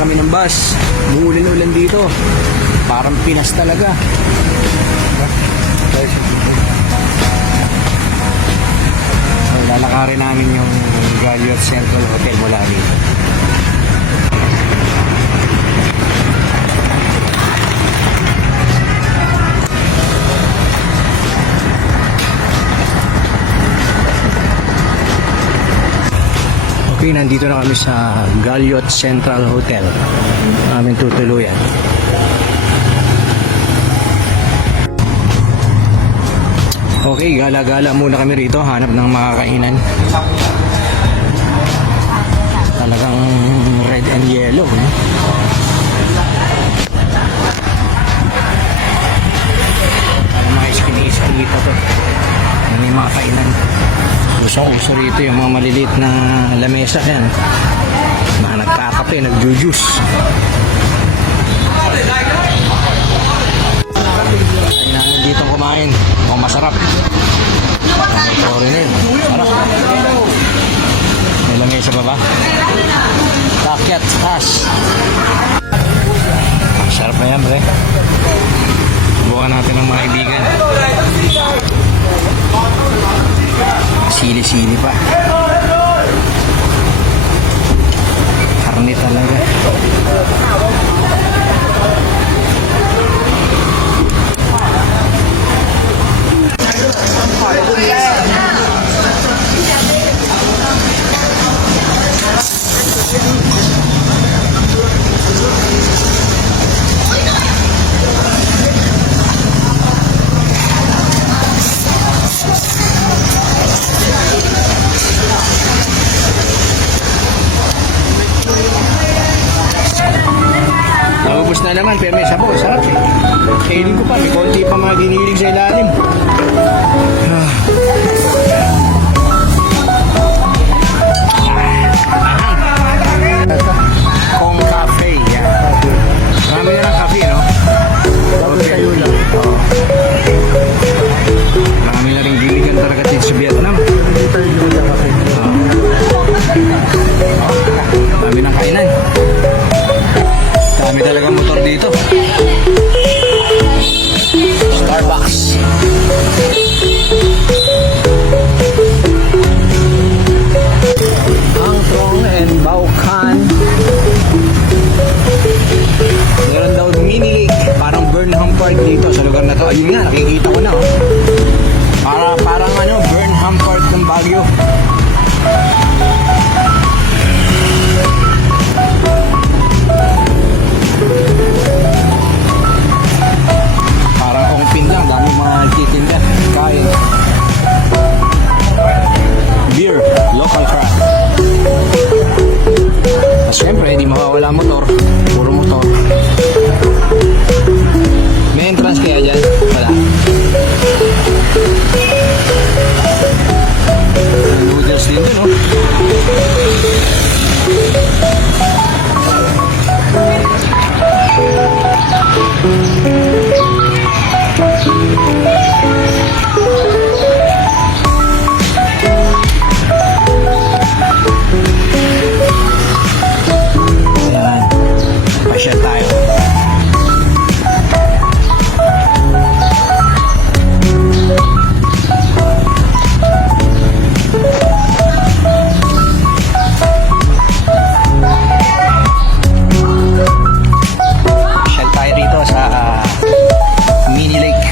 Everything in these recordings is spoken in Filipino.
kami ng bus. Umuulan-ulan dito. Parang Pinas talaga. So, lalakarin namin yung Galliot Central Hotel mula dito. Okay, nandito na kami sa Galliot Central Hotel. Aming tutuluyan. Okay, gala-gala muna kami rito. Hanap ng makakainan. Talagang red and yellow. Parang mga iskini-iskinita to. May mga kainan. Usong-uso rito yung mga maliliit na lamesa yan. Mga nagkakape, nagjujuice. Ay namin dito kumain. Mukhang masarap. Foreigner. Sarap. May lamesa pa ba? Takyat, hash. Sarap na yan, bre. Bukan natin ng mga kaibigan. Sili-sili pa. Karne talaga. Naubos na naman, pero may sabaw. Sarap eh. Kainin ko pa. May konti pa mga ginilig sa ilalim. Kong Cafe. Yan. Marami na ng cafe, no? Tapos tayo lang. Marami na rin giligan talaga dito sa Vietnam. Hindi tayo yung kape. Marami ng kainan. Dami talaga motor dito. Starbucks. Ang Trong and Baucan. Meron daw mini lake. Parang Burnham Park dito sa lugar na to. Ayun nga, nakikita ko na. Parang Burnham Park ng Baguio. Parang ongpin lang, daming mga nagtitinda, kain. Beer, local craft. At syempre, hindi mawawala motor, puro motor. May entrance kaya dyan? Wala. Noodles din dun, no? Ayan. Pasyal tayo. Pasyal tayo dito sa mini lake.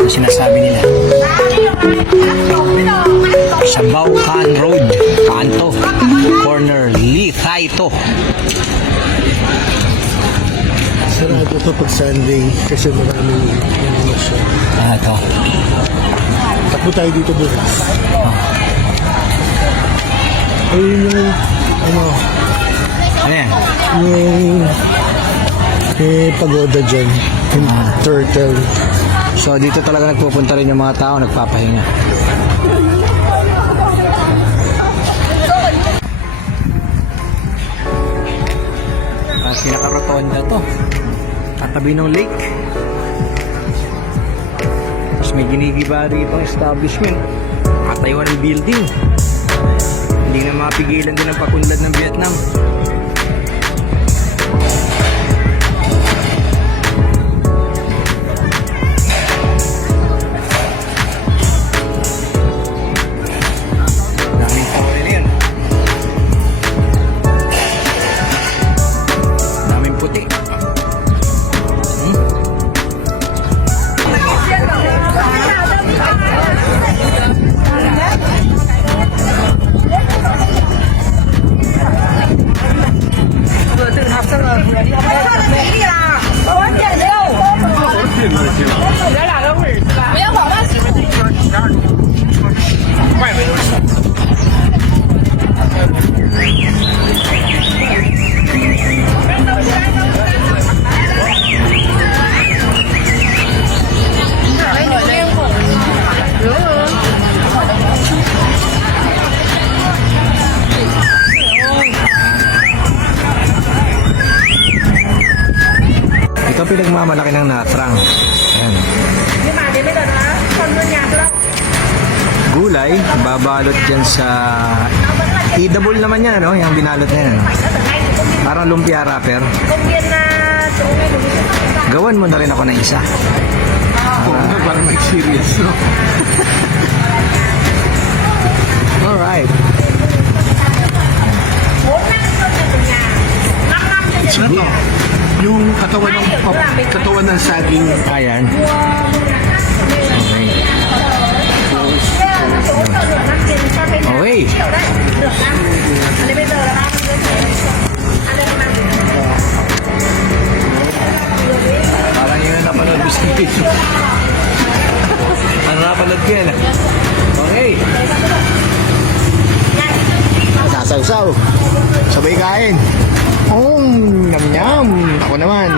Ang sinasabi nila. Sa Baucan Road, Kanto, corner Lee Thaito. Sarado to pag Sunday kasi maraming siya. Ito. Takbo tayo dito bukas. Ayun yung Ano yan? yung pagoda dyan. Yung turtle. So dito talaga nagpupunta rin yung mga tao, nagpapahinga. Ang pinaka-rotonda to. Katabi ng lake. Tapos may ginigiba rito ang establishment. Katayuan ng building. Hindi na mapigilan din ang pakunlad ng Vietnam. pagmamalaki ng natrang. Ayan. Gulay, babalot dyan sa eatable naman yan, no? Yung binalot na yan, no? Parang lumpia wrapper. Gawan mo na rin ako ng isa. Parang may serious, no? Alright. Ano? Yung katawan ng saging. Ayan. Okay. Okay. Parang yun ang napanood biscuit. Ano napanood ko yan? Okay. Sasawsaw. Sabay kain. Oh, nyam-nyam. Ako naman.